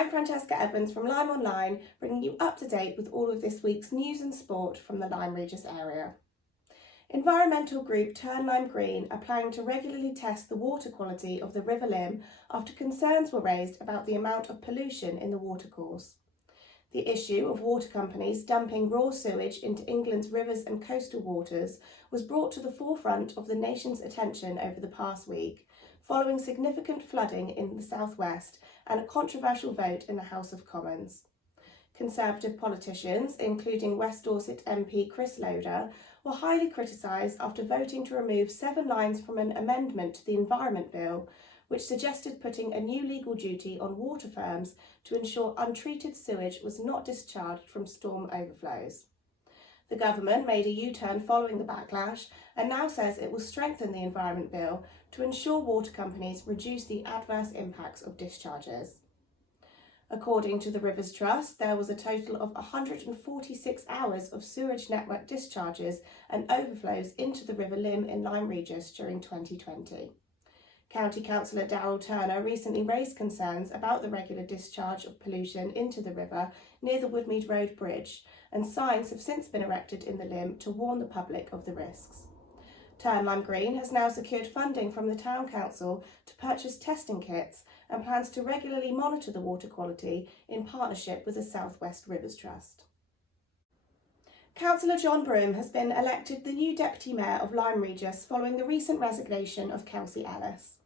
I'm Francesca Evans from LymeOnline, bringing you up to date with all of this week's news and sport from the Lyme Regis area. Environmental group Turn Lime Green are planning to regularly test the water quality of the River Lim after concerns were raised about the amount of pollution in the watercourse. The issue of water companies dumping raw sewage into England's rivers and coastal waters was brought to the forefront of the nation's attention over the past week, following significant flooding in the southwest and a controversial vote in the House of Commons. Conservative politicians, including West Dorset MP Chris Loder, were highly criticised after voting to remove 7 lines from an amendment to the Environment Bill, which suggested putting a new legal duty on water firms to ensure untreated sewage was not discharged from storm overflows. The government made a U-turn following the backlash and now says it will strengthen the Environment Bill to ensure water companies reduce the adverse impacts of discharges. According to the Rivers Trust, there was a total of 146 hours of sewage network discharges and overflows into the River Lim in Lyme Regis during 2020. County Councillor Darryl Turner recently raised concerns about the regular discharge of pollution into the river near the Woodmead Road Bridge, and signs have since been erected in the Lim to warn the public of the risks. Turn Lime Green has now secured funding from the Town Council to purchase testing kits and plans to regularly monitor the water quality in partnership with the South West Rivers Trust. Councillor John Broom has been elected the new Deputy Mayor of Lyme Regis following the recent resignation of Kelsey Ellis.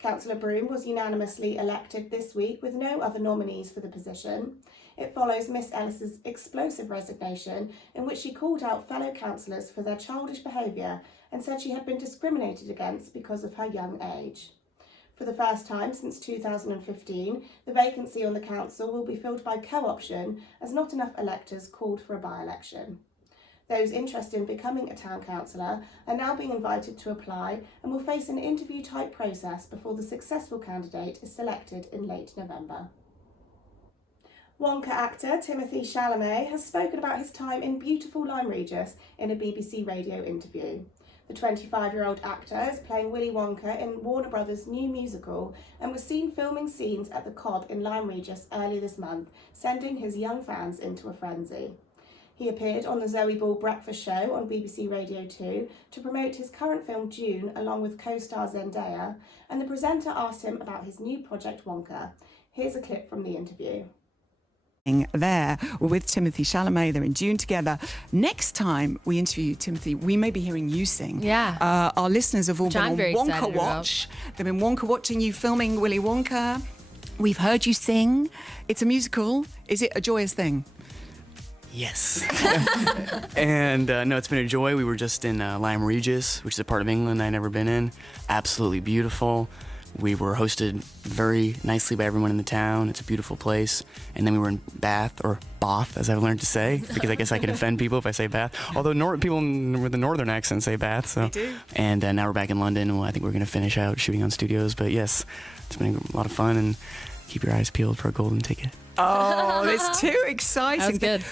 Councillor Broom was unanimously elected this week with no other nominees for the position. It follows Miss Ellis's explosive resignation, in which she called out fellow councillors for their childish behaviour and said she had been discriminated against because of her young age. For the first time since 2015, the vacancy on the council will be filled by co-option, as not enough electors called for a by-election. Those interested in becoming a town councillor are now being invited to apply and will face an interview-type process before the successful candidate is selected in late November. Wonka actor Timothy Chalamet has spoken about his time in beautiful Lyme Regis in a BBC radio interview. The 25-year-old actor is playing Willy Wonka in Warner Brothers' new musical and was seen filming scenes at the Cobb in Lyme Regis earlier this month, sending his young fans into a frenzy. He appeared on the Zoe Ball Breakfast Show on BBC Radio 2 to promote his current film June along with co-star Zendaya, and the presenter asked him about his new project Wonka. Here's a clip from the interview. There, we're with Timothy Chalamet. They're in June together. Next time we interview Timothy, we may be hearing you sing. Yeah. Our listeners have all Which been I'm on very Wonka excited Watch. They've been Wonka watching you filming Willy Wonka. We've heard you sing. It's a musical. Is it a joyous thing? Yes. And no, it's been a joy. We were just in Lyme Regis, which is a part of England I'd never been in. Absolutely beautiful. We were hosted very nicely by everyone in the town. It's a beautiful place. And then we were in Bath, or Bath, as I've learned to say, because I guess I can offend people if I say Bath. Although people with the northern accent say Bath. So. They do. And now we're back in London. Well, I think we're going to finish out shooting on studios. But yes, it's been a lot of fun, and keep your eyes peeled for a golden ticket. Oh, it's too exciting. That's good.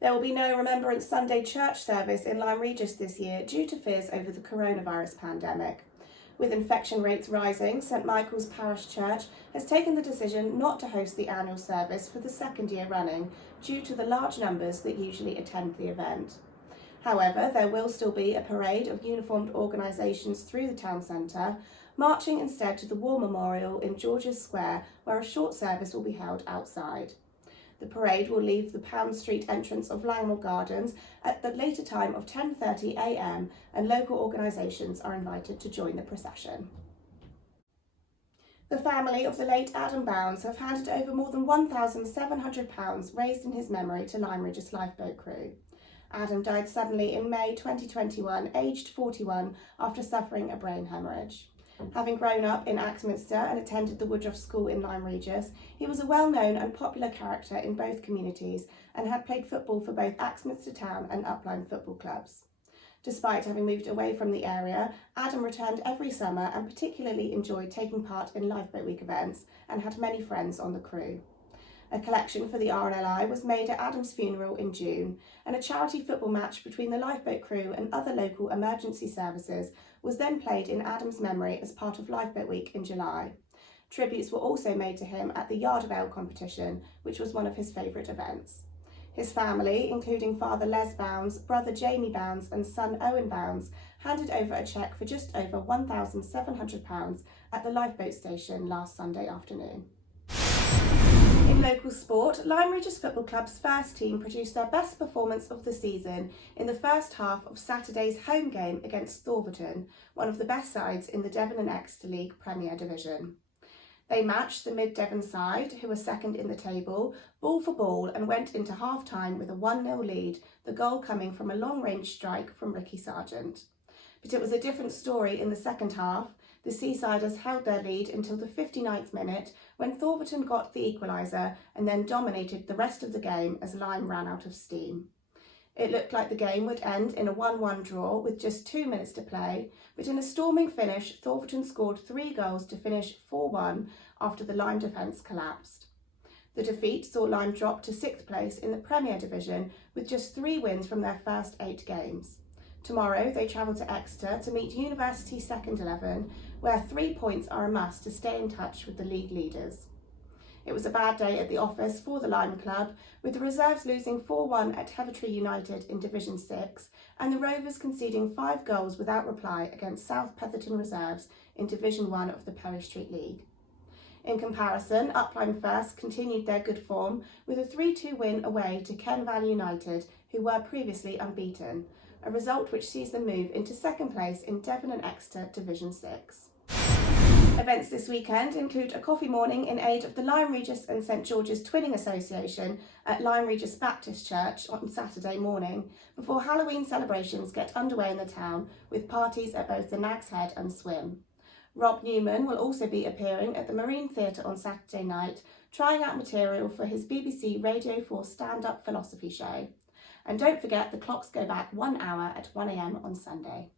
There will be no Remembrance Sunday church service in Lyme Regis this year due to fears over the coronavirus pandemic. With infection rates rising, St Michael's Parish Church has taken the decision not to host the annual service for the second year running due to the large numbers that usually attend the event. However, there will still be a parade of uniformed organisations through the town centre, marching instead to the War Memorial in George's Square, where a short service will be held outside. The parade will leave the Pound Street entrance of Langmore Gardens at the later time of 10:30 a.m, and local organisations are invited to join the procession. The family of the late Adam Bounds have handed over more than £1,700 raised in his memory to Lyme Regis lifeboat crew. Adam died suddenly in May 2021, aged 41, after suffering a brain hemorrhage. Having grown up in Axminster and attended the Woodruff School in Lyme Regis, he was a well-known and popular character in both communities and had played football for both Axminster Town and Upline football clubs. Despite having moved away from the area, Adam returned every summer and particularly enjoyed taking part in Lifeboat Week events and had many friends on the crew. A collection for the RNLI was made at Adam's funeral in June, and a charity football match between the lifeboat crew and other local emergency services was then played in Adam's memory as part of Lifeboat Week in July. Tributes were also made to him at the Yard of Ale competition, which was one of his favourite events. His family, including father Les Bounds, brother Jamie Bounds and son Owen Bounds, handed over a cheque for just over £1,700 at the lifeboat station last Sunday afternoon. In local sport, Lyme Regis Football Club's first team produced their best performance of the season in the first half of Saturday's home game against Thorverton, one of the best sides in the Devon and Exeter League Premier Division. They matched the Mid-Devon side, who were second in the table, ball for ball, and went into half-time with a 1-0 lead, the goal coming from a long-range strike from Ricky Sargent. But it was a different story in the second half. The Seasiders held their lead until the 59th minute, when Thorverton got the equaliser and then dominated the rest of the game as Lyme ran out of steam. It looked like the game would end in a 1-1 draw with just 2 minutes to play, but in a storming finish, Thorverton scored 3 goals to finish 4-1 after the Lyme defence collapsed. The defeat saw Lyme drop to 6th place in the Premier Division with just 3 wins from their first 8 games. Tomorrow they travel to Exeter to meet University Second 11, where 3 points are a must to stay in touch with the league leaders. It was a bad day at the office for the Lyme Club, with the reserves losing 4-1 at Hevertree United in Division 6 and the Rovers conceding 5 goals without reply against South Petherton reserves in Division 1 of the Perry Street League. In comparison, Uplyme First continued their good form with a 3-2 win away to Ken Valley United, who were previously unbeaten, a result which sees them move into second place in Devon and Exeter Division 6. Events this weekend include a coffee morning in aid of the Lyme Regis and St George's Twinning Association at Lyme Regis Baptist Church on Saturday morning, before Halloween celebrations get underway in the town with parties at both the Nag's Head and Swim. Rob Newman will also be appearing at the Marine Theatre on Saturday night, trying out material for his BBC Radio 4 stand-up philosophy show. And don't forget the clocks go back 1 hour at 1 a.m. on Sunday.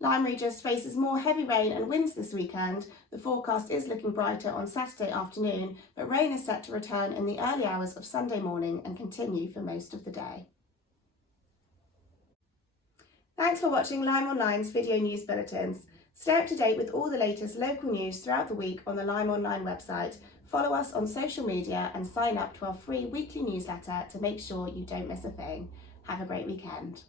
Lyme Regis faces more heavy rain and winds this weekend. The forecast is looking brighter on Saturday afternoon, but rain is set to return in the early hours of Sunday morning and continue for most of the day. Thanks for watching LymeOnline's video news bulletins. Stay up to date with all the latest local news throughout the week on the LymeOnline website. Follow us on social media and sign up to our free weekly newsletter to make sure you don't miss a thing. Have a great weekend.